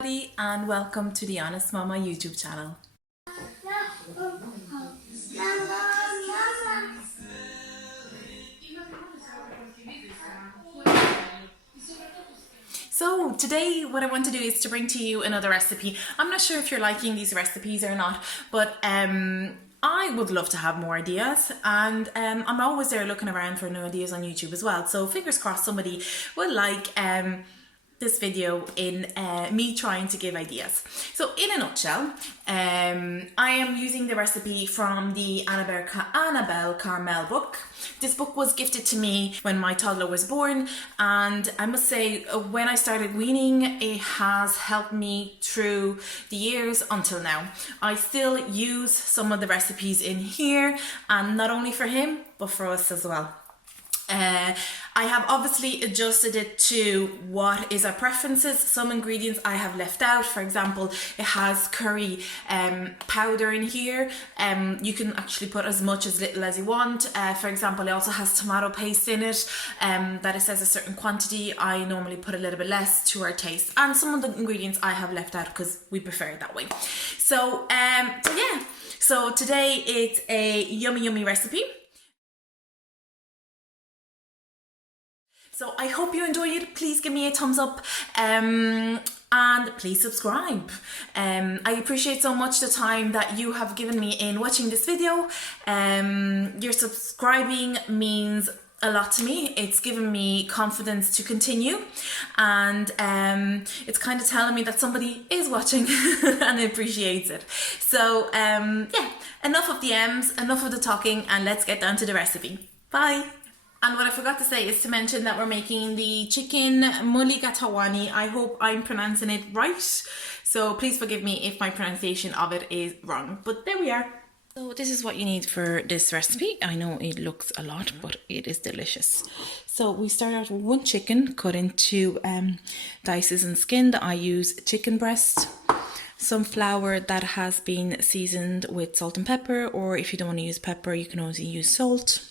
And welcome to the Honest Mama YouTube channel. So today what I want to do is to bring to you another recipe. I'm not sure if you're liking these recipes or not, but I would love to have more ideas, and I'm always there looking around for new ideas on YouTube as well. So fingers crossed somebody will like this video in me trying to give ideas. So in a nutshell, I am using the recipe from the Annabel Karmel book. This book was gifted to me when my toddler was born, and I must say when I started weaning, it has helped me through the years until now. I still use some of the recipes in here, and not only for him but for us as well. I have obviously adjusted it to what is our preferences. Some ingredients I have left out. For example, it has curry powder in here. You can actually put as much as little as you want. For example, it also has tomato paste in it that it says a certain quantity. I normally put a little bit less to our taste. And some of the ingredients I have left out because we prefer it that way. So yeah. So today it's a yummy recipe. So I hope you enjoy it. Please give me a thumbs up and please subscribe. I appreciate so much the time that you have given me in watching this video. Your subscribing means a lot to me. It's given me confidence to continue, and it's kind of telling me that somebody is watching and appreciates it. So yeah, enough of the M's, enough of the talking, and let's get down to the recipe. Bye. And what I forgot to say is to mention that we're making the chicken Mulligatawny. I hope I'm pronouncing it right. So please forgive me if my pronunciation of it is wrong. But there we are. So this is what you need for this recipe. I know it looks a lot, but it is delicious. So we start out with one chicken cut into dices and skinned. I use chicken breast. Some flour that has been seasoned with salt and pepper, or if you don't want to use pepper, you can also use salt.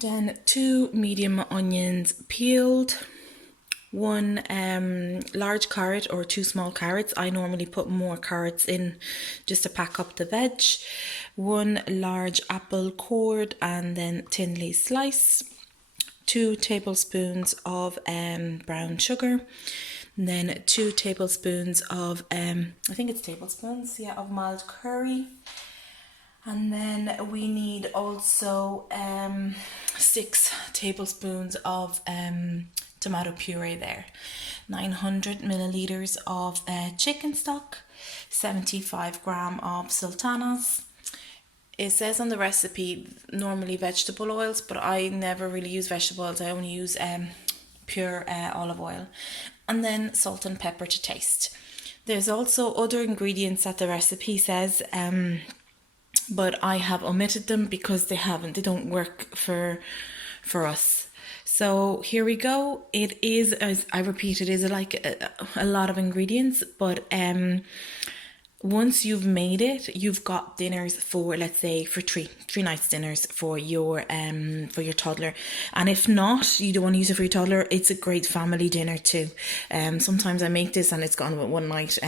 Then 2 medium onions peeled, 1 large carrot or 2 small carrots. I normally put more carrots in just to pack up the veg. 1 large apple cored and then thinly sliced. 2 tablespoons of brown sugar. And then 2 tablespoons of, I think it's tablespoons, yeah, of mild curry. And then we need also 6 tablespoons of tomato puree there. 900 milliliters of chicken stock. 75 gram of sultanas. It says on the recipe normally vegetable oils, but I never really use vegetable oils. I only use pure olive oil. And then salt and pepper to taste. There's also other ingredients that the recipe says, but I have omitted them because they don't work for us. So here we go. It is, as I repeat, it is like a lot of ingredients, but once you've made it, you've got dinners for, let's say, for three nights dinners for your toddler. And if not, you don't want to use it for your toddler, it's a great family dinner too. Sometimes I make this and it's gone with one night.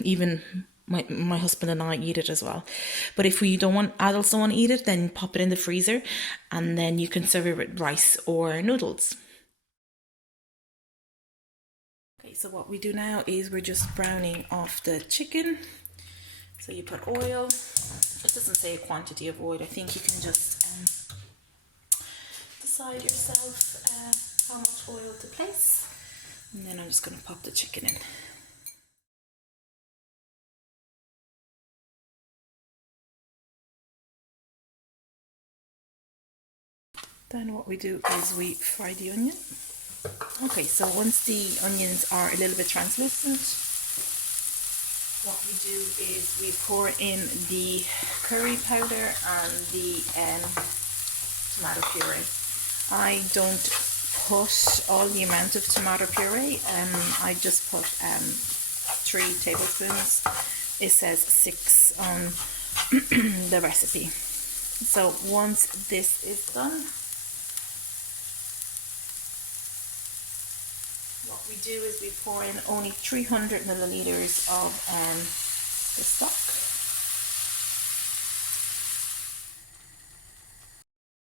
Even my husband and I eat it as well. But if adults don't want to eat it, then pop it in the freezer and then you can serve it with rice or noodles. Okay, so what we do now is we're just browning off the chicken. So you put oil. It doesn't say a quantity of oil. I think you can just decide yourself how much oil to place. And then I'm just going to pop the chicken in. Then what we do is we fry the onion. Okay, so once the onions are a little bit translucent, what we do is we pour in the curry powder and the tomato puree. I don't put all the amount of tomato puree. I just put 3 tablespoons. It says 6 on the recipe. So once this is done, what we do is we pour in only 300 milliliters of the stock.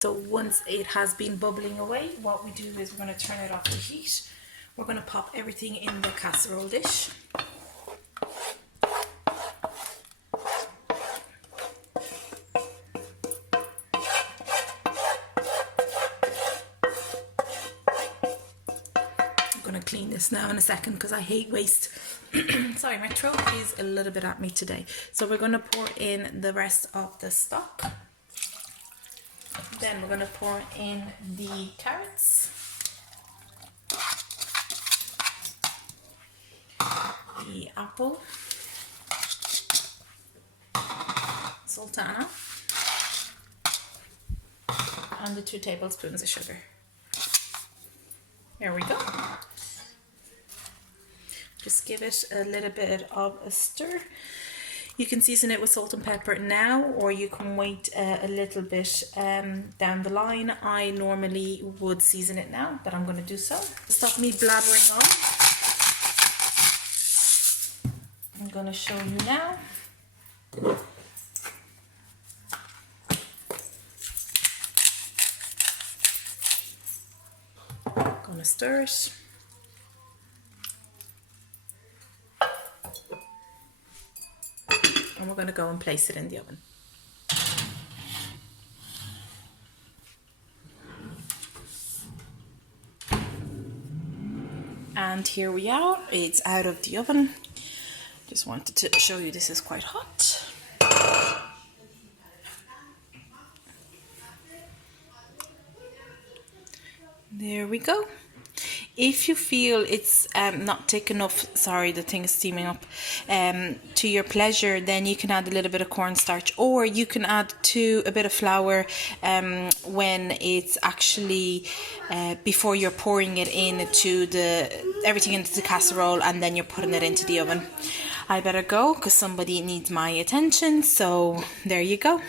So once it has been bubbling away, what we do is we're going to turn it off the heat. We're going to pop everything in the casserole dish. Clean this now in a second because I hate waste. Sorry, my throat is a little bit at me today. So we're going to pour in the rest of the stock. Then we're going to pour in the carrots, the apple, sultana, and the 2 tablespoons of sugar. There we go. Just give it a little bit of a stir. You can season it with salt and pepper now, or you can wait a little bit down the line. I normally would season it now, but I'm going to do so. Stop me blabbering on. I'm going to show you now. I'm going to stir it. And we're going to go and place it in the oven. And here we are, it's out of the oven. Just wanted to show you this is quite hot. There we go. If you feel it's not thick enough, sorry, the thing is steaming up, to your pleasure, then you can add a little bit of cornstarch, or you can add a bit of flour when it's actually before you're pouring it into everything into the casserole, and then you're putting it into the oven. I better go because somebody needs my attention, so there you go.